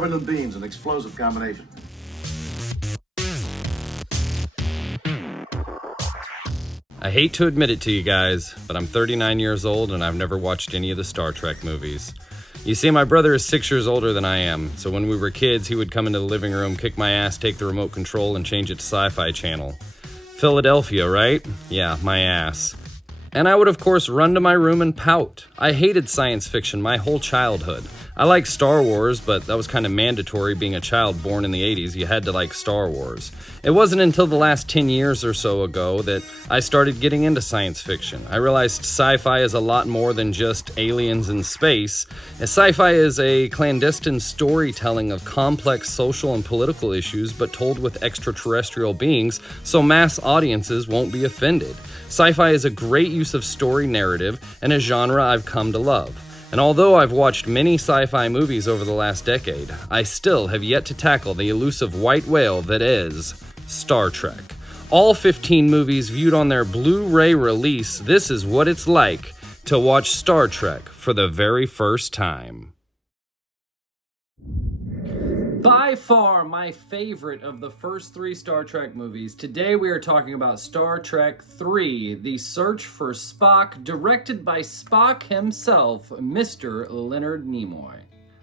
Turbine and beams, an explosive combination. I hate to admit it to you guys, but I'm 39 years old and I've never watched any of the Star Trek movies. You see, my brother is 6 years older than I am, so when we were kids, he would come into the living room, kick my ass, take the remote control, and change it to Sci-Fi Channel. Philadelphia, right? Yeah, my ass. And I would, of course, run to my room and pout. I hated science fiction my whole childhood. I liked Star Wars, but that was kind of mandatory being a child born in the 80s. You had to like Star Wars. It wasn't until the last 10 years or so ago that I started getting into science fiction. I realized sci-fi is a lot more than just aliens in space. Sci-fi is a clandestine storytelling of complex social and political issues, but told with extraterrestrial beings, so mass audiences won't be offended. Sci-fi is a great use of story narrative and a genre I've come to love. And although I've watched many sci-fi movies over the last decade, I still have yet to tackle the elusive white whale that is Star Trek. All 15 movies viewed on their Blu-ray release, this is what it's like to watch Star Trek for the very first time. By far my favorite of the first three Star Trek movies, today we are talking about Star Trek III, The Search for Spock, directed by Spock himself, Mr. Leonard Nimoy.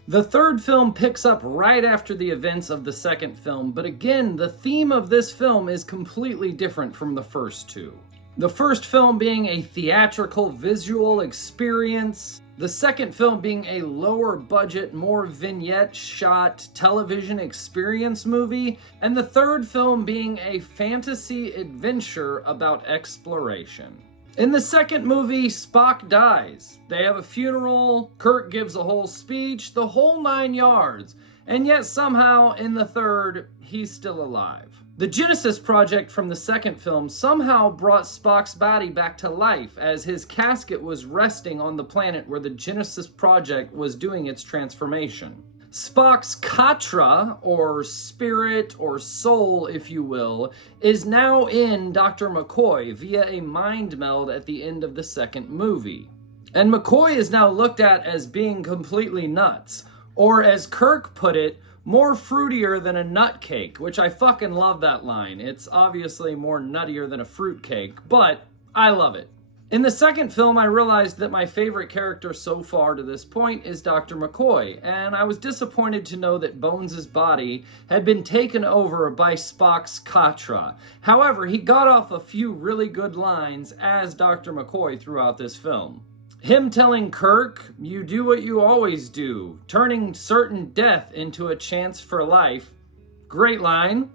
The third film picks up right after the events of the second film, but again, the theme of this film is completely different from the first two. The first film being a theatrical visual experience, the second film being a lower budget, more vignette shot television experience movie, and the third film being a fantasy adventure about exploration. In the second movie, Spock dies. They have a funeral, Kirk gives a whole speech, the whole 9 yards, and yet somehow in the third, he's still alive. The Genesis project from the second film somehow brought Spock's body back to life as his casket was resting on the planet where the Genesis project was doing its transformation. Spock's Katra, or spirit or soul, if you will, is now in Dr. McCoy via a mind meld at the end of the second movie. And McCoy is now looked at as being completely nuts, or as Kirk put it, more fruitier than a nut cake, which I fucking love that line. It's obviously more nuttier than a fruit cake, but I love it. In the second film, I realized that my favorite character so far to this point is Dr. McCoy, and I was disappointed to know that Bones' body had been taken over by Spock's Katra. However, he got off a few really good lines as Dr. McCoy throughout this film. Him telling Kirk, "You do what you always do," turning certain death into a chance for life. Great line.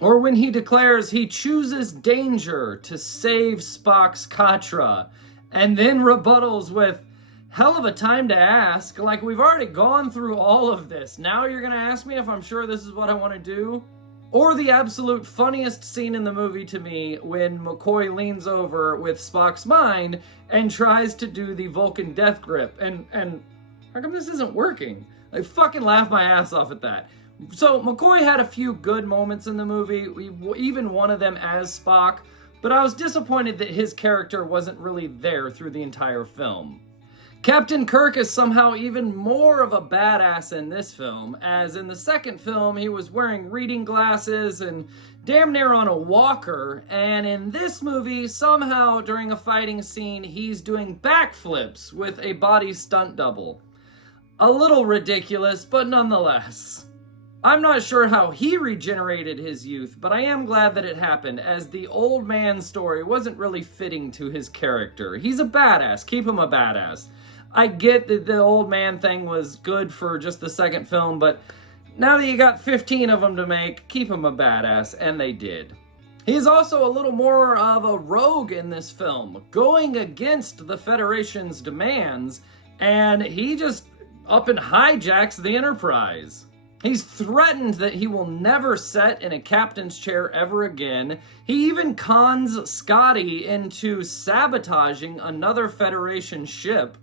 Or when he declares he chooses danger to save Spock's Katra, and then rebuttals with, "Hell of a time to ask. Like, we've already gone through all of this. Now you're gonna ask me if I'm sure this is what I want to do?" Or the absolute funniest scene in the movie to me when McCoy leans over with Spock's mind and tries to do the Vulcan death grip. And how come this isn't working? I fucking laugh my ass off at that. So McCoy had a few good moments in the movie, even one of them as Spock, but I was disappointed that his character wasn't really there through the entire film. Captain Kirk is somehow even more of a badass in this film, as in the second film he was wearing reading glasses and damn near on a walker, and in this movie, somehow during a fighting scene, he's doing backflips with a body stunt double. A little ridiculous, but nonetheless. I'm not sure how he regenerated his youth, but I am glad that it happened, as the old man story wasn't really fitting to his character. He's a badass, keep him a badass. I get that the old man thing was good for just the second film, but now that you got 15 of them to make, keep him a badass, and they did. He is also a little more of a rogue in this film, going against the Federation's demands, and he just up and hijacks the Enterprise. He's threatened that he will never sit in a captain's chair ever again. He even cons Scotty into sabotaging another Federation ship,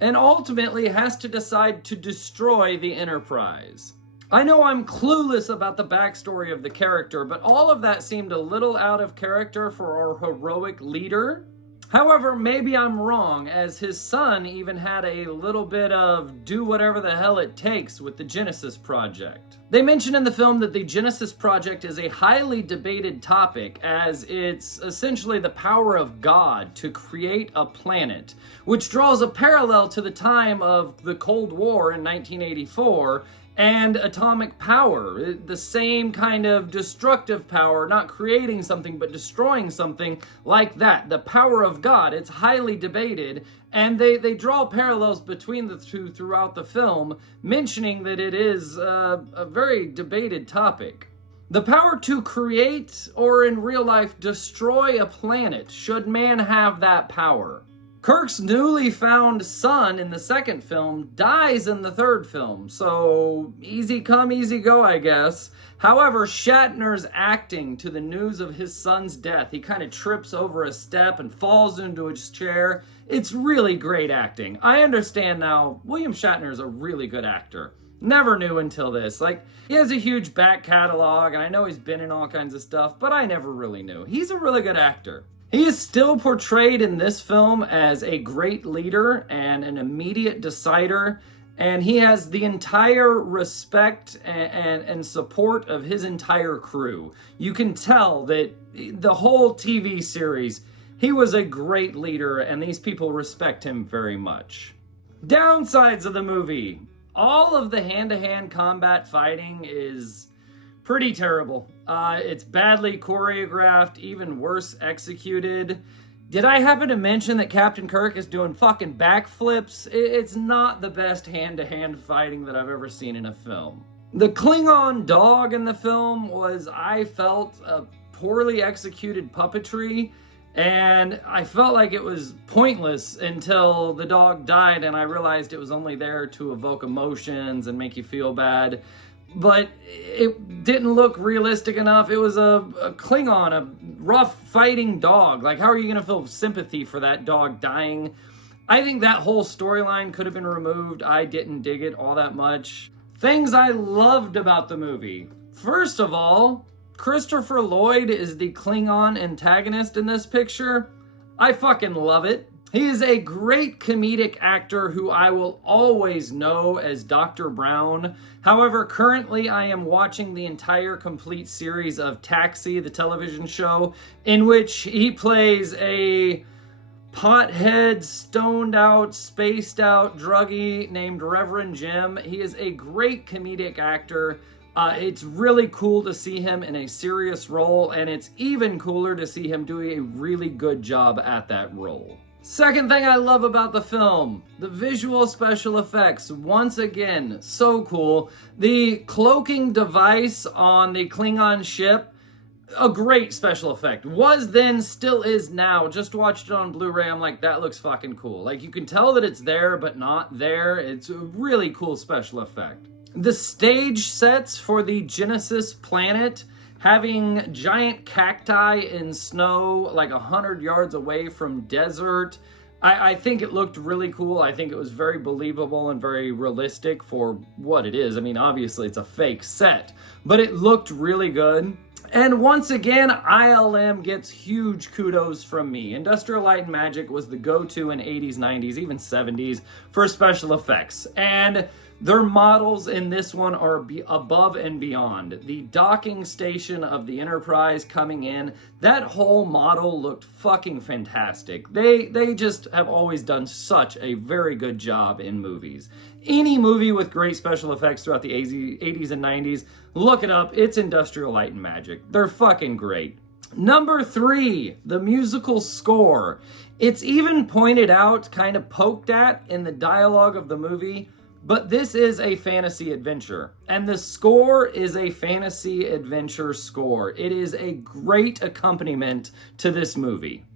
and ultimately has to decide to destroy the Enterprise. I know I'm clueless about the backstory of the character, but all of that seemed a little out of character for our heroic leader. However, maybe I'm wrong, as his son even had a little bit of do whatever the hell it takes with the Genesis Project. They mention in the film that the Genesis Project is a highly debated topic, as it's essentially the power of God to create a planet, which draws a parallel to the time of the Cold War in 1984, and atomic power, the same kind of destructive power, not creating something but destroying something like that, the power of God. It's highly debated, and they draw parallels between the two throughout the film, mentioning that it is a very debated topic. The power to create, or in real life, destroy a planet, should man have that power. Kirk's newly found son in the second film dies in the third film, so easy come, easy go, I guess. However, Shatner's acting to the news of his son's death, he kind of trips over a step and falls into his chair. It's really great acting. I understand now, William Shatner is a really good actor. Never knew until this. He has a huge back catalog, and I know he's been in all kinds of stuff, but I never really knew. He's a really good actor. He is still portrayed in this film as a great leader and an immediate decider, and he has the entire respect and support of his entire crew. You can tell that the whole TV series, he was a great leader, and these people respect him very much. Downsides of the movie. All of the hand-to-hand combat fighting is pretty terrible. It's badly choreographed, even worse executed. Did I happen to mention that Captain Kirk is doing fucking backflips? It's not the best hand-to-hand fighting that I've ever seen in a film. The Klingon dog in the film was, I felt, a poorly executed puppetry, and I felt like it was pointless until the dog died and I realized it was only there to evoke emotions and make you feel bad. But it didn't look realistic enough. It was a Klingon, a rough fighting dog. How are you going to feel sympathy for that dog dying? I think that whole storyline could have been removed. I didn't dig it all that much. Things I loved about the movie. First of all, Christopher Lloyd is the Klingon antagonist in this picture. I fucking love it. He is a great comedic actor who I will always know as Dr. Brown. However, currently I am watching the entire complete series of Taxi, the television show, in which he plays a pothead, stoned out, spaced out druggie named Reverend Jim. He is a great comedic actor. It's really cool to see him in a serious role, and it's even cooler to see him doing a really good job at that role. Second thing I love about the film, the visual special effects. Once again, so cool. The cloaking device on the Klingon ship, a great special effect. Was then, still is now. Just watched it on Blu-ray, I'm like, that looks fucking cool. You can tell that it's there, but not there. It's a really cool special effect. The stage sets for the Genesis planet, having giant cacti in snow 100 yards away from desert. I think it looked really cool. I think it was very believable and very realistic for what it is. I mean, obviously it's a fake set, but it looked really good. And once again, ILM gets huge kudos from me. Industrial Light and Magic was the go-to in 80s, 90s, even 70s for special effects. And their models in this one are above and beyond. The docking station of the Enterprise coming in, that whole model looked fucking fantastic. They just have always done such a very good job in movies. Any movie with great special effects throughout the 80s and 90s, look it up. It's Industrial Light and Magic. They're fucking great. Number 3, the musical score. It's even pointed out, kind of poked at in the dialogue of the movie, but this is a fantasy adventure, and the score is a fantasy adventure score. It is a great accompaniment to this movie.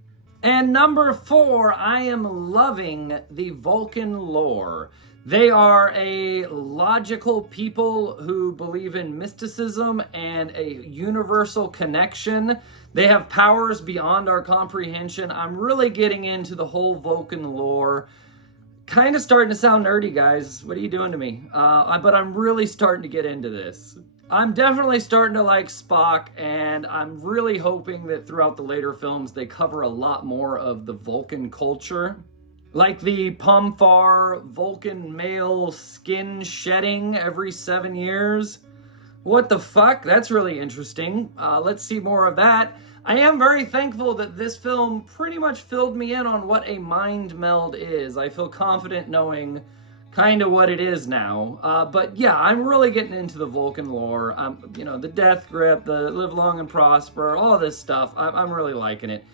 And number 4, I am loving the Vulcan lore. They are a logical people who believe in mysticism and a universal connection. They have powers beyond our comprehension. I'm really getting into the whole Vulcan lore. Kind of starting to sound nerdy, guys. What are you doing to me? But I'm really starting to get into this. I'm definitely starting to like Spock, and I'm really hoping that throughout the later films they cover a lot more of the Vulcan culture. Like the Pumfar Vulcan male skin shedding every 7 years. What the fuck? That's really interesting. Let's see more of that. I am very thankful that this film pretty much filled me in on what a mind meld is. I feel confident knowing kind of what it is now. But yeah, I'm really getting into the Vulcan lore. You know, the death grip, the live long and prosper, all of this stuff. I'm really liking it.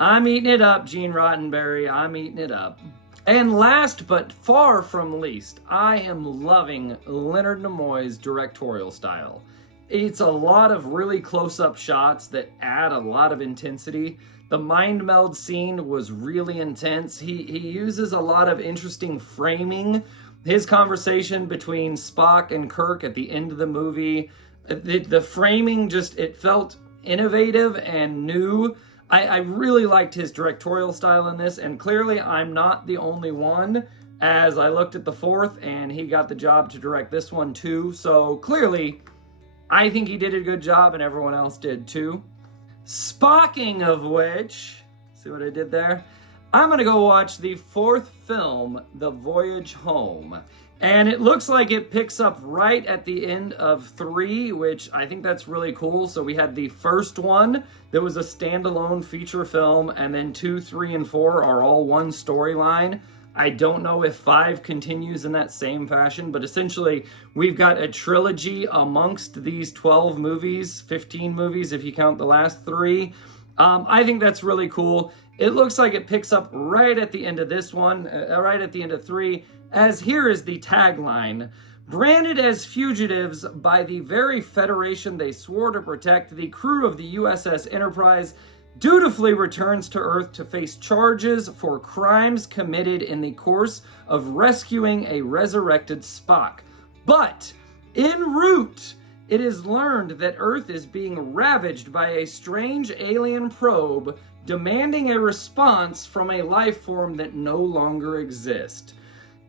I'm eating it up, Gene Roddenberry. I'm eating it up. And last but far from least, I am loving Leonard Nimoy's directorial style. It's a lot of really close-up shots that add a lot of intensity. The mind meld scene was really intense. He uses a lot of interesting framing. His conversation between Spock and Kirk at the end of the movie, the framing just, it felt innovative and new. I really liked his directorial style in this, and clearly I'm not the only one, as I looked at the fourth and he got the job to direct this one too. So clearly I think he did a good job and everyone else did too. Spocking of which, see what I did there? I'm gonna go watch the fourth film, The Voyage Home. And it looks like it picks up right at the end of 3, which I think that's really cool. So we had the first one that was a standalone feature film, and then 2, 3, and 4 are all one storyline. I don't know if 5 continues in that same fashion, but essentially we've got a trilogy amongst these 12 movies, 15 movies if you count the last 3. I think that's really cool. It looks like it picks up right at the end of this one, right at the end of 3, as here is the tagline. Branded as fugitives by the very Federation they swore to protect, the crew of the USS Enterprise dutifully returns to Earth to face charges for crimes committed in the course of rescuing a resurrected Spock. But en route, it is learned that Earth is being ravaged by a strange alien probe demanding a response from a life form that no longer exists.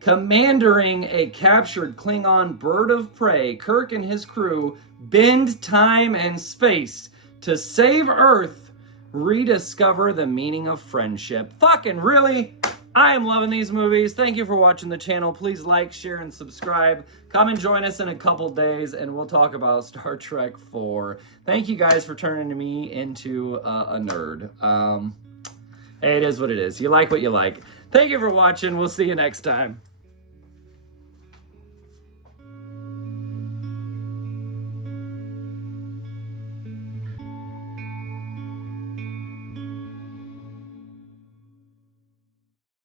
Commandering a captured Klingon bird of prey, Kirk and his crew bend time and space to save Earth, rediscover the meaning of friendship. Fucking really? I am loving these movies. Thank you for watching the channel. Please like, share, and subscribe. Come and join us in a couple days, and we'll talk about Star Trek 4. Thank you guys for turning me into a nerd. Hey, it is what it is. You like what you like. Thank you for watching. We'll see you next time.